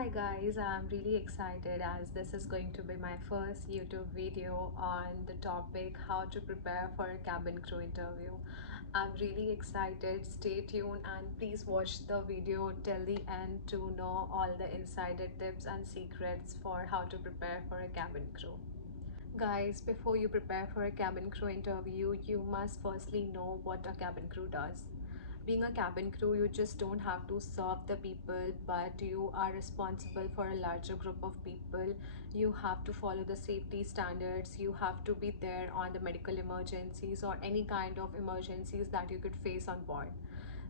Hi guys, I'm really excited as this is going to be my first YouTube video on the topic how to prepare for a cabin crew interview. I'm really excited. Stay tuned and please watch the video till the end to know all the insider tips and secrets for how to prepare for a cabin crew. Guys, before you prepare for a cabin crew interview, you must firstly know what a cabin crew does. Being a cabin crew, you just don't have to serve the people, but you are responsible for a larger group of people. You have to follow the safety standards. You have to be there on the medical emergencies or any kind of emergencies that you could face on board.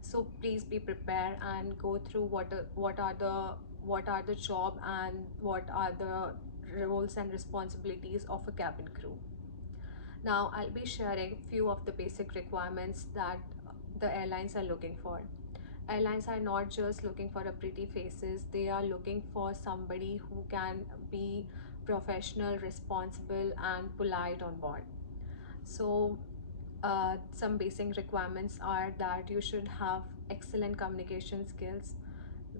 So please be prepared and go through what are the job and what are the roles and responsibilities of a cabin crew. Now I'll be sharing few of the basic requirements that the airlines are looking for. Airlines are not just looking for a pretty faces, they are looking for somebody who can be professional, responsible and polite on board. So some basic requirements are that you should have excellent communication skills.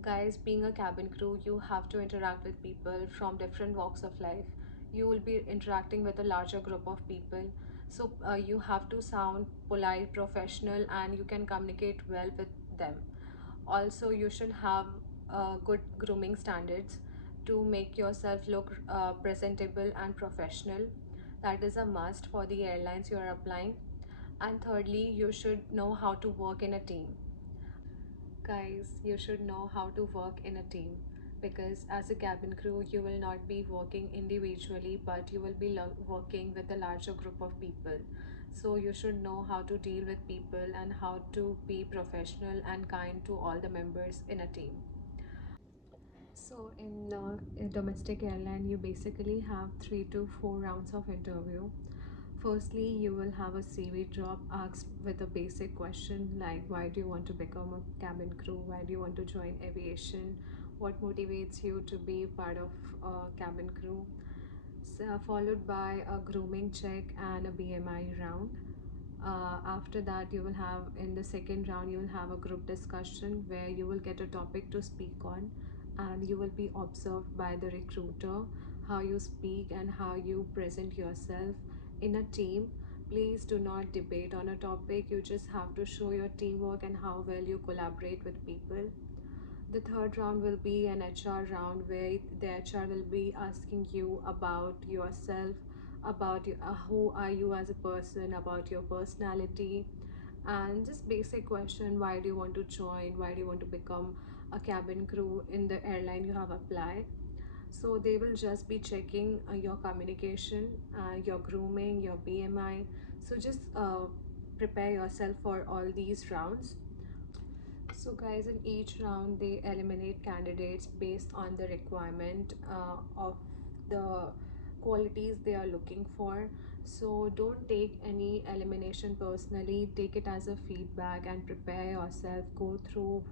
Guys, being a cabin crew, you have to interact with people from different walks of life. You will be interacting with a larger group of people. So you have to sound polite, professional, and you can communicate well with them. Also, you should have good grooming standards to make yourself look presentable and professional. That is a must for the airlines you are applying. And thirdly, you should know how to work in a team. Guys, you should know how to work in a team because as a cabin crew, you will not be working individually, but you will be working with a larger group of people. So you should know how to deal with people and how to be professional and kind to all the members in a team. So in a domestic airline, you basically have 3 to 4 rounds of interview. Firstly, you will have a CV drop asked with a basic question like why do you want to become a cabin crew? Why do you want to join aviation? What motivates you to be part of a cabin crew? So, followed by a grooming check and a BMI round. After that, you will have in the second round, you will have a group discussion where you will get a topic to speak on, and you will be observed by the recruiter how you speak and how you present yourself in a team. Please do not debate on a topic, you just have to show your teamwork and how well you collaborate with people. The third round will be an HR round where the HR will be asking you about yourself, about who are you as a person, about your personality, and just basic question why do you want to join, why do you want to become a cabin crew in the airline you have applied. So they will just be checking your communication, your grooming, your BMI. So just prepare yourself for all these rounds. So guys, in each round they eliminate candidates based on the requirement of the qualities they are looking for. So don't take any elimination personally, take it as a feedback and prepare yourself, go through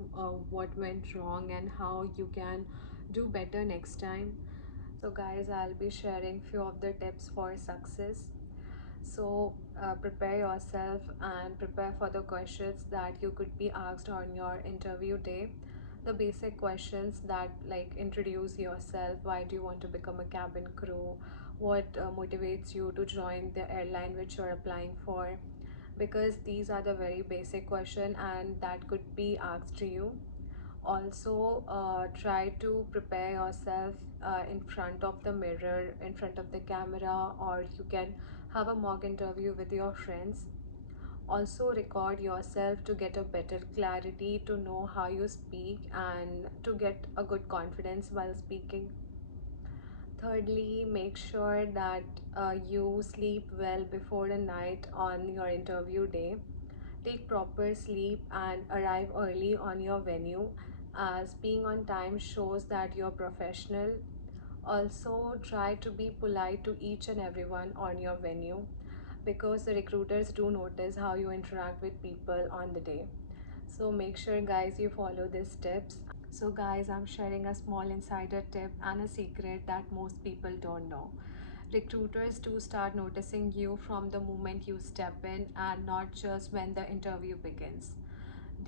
what went wrong and how you can do better next time. So guys, I'll be sharing few of the tips for success. So prepare yourself and prepare for the questions that you could be asked on your interview day. The basic questions that like introduce yourself, why do you want to become a cabin crew, what motivates you to join the airline which you're applying for, because these are the very basic question and that could be asked to you. Also try to prepare yourself in front of the mirror, in front of the camera, or you can have a mock interview with your friends. Also record yourself to get a better clarity, to know how you speak and to get a good confidence while speaking. Thirdly, make sure that you sleep well before the night on your interview day. Take proper sleep and arrive early on your venue, as being on time shows that you're professional. Also, try to be polite to each and everyone on your venue because the recruiters do notice how you interact with people on the day. So make sure guys you follow these tips. So guys, I'm sharing a small insider tip and a secret that most people don't know. Recruiters do start noticing you from the moment you step in and not just when the interview begins.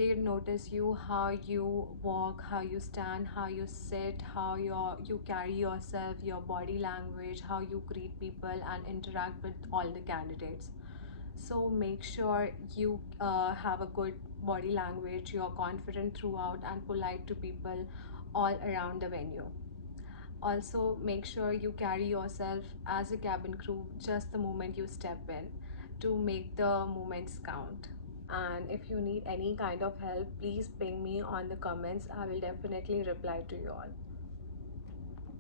They notice you, how you walk, how you stand, how you sit, how you carry yourself, your body language, how you greet people and interact with all the candidates. So make sure you have a good body language, you're confident throughout and polite to people all around the venue. Also, make sure you carry yourself as a cabin crew just the moment you step in to make the moments count. And if you need any kind of help, please ping me on the comments. I will definitely reply to you all.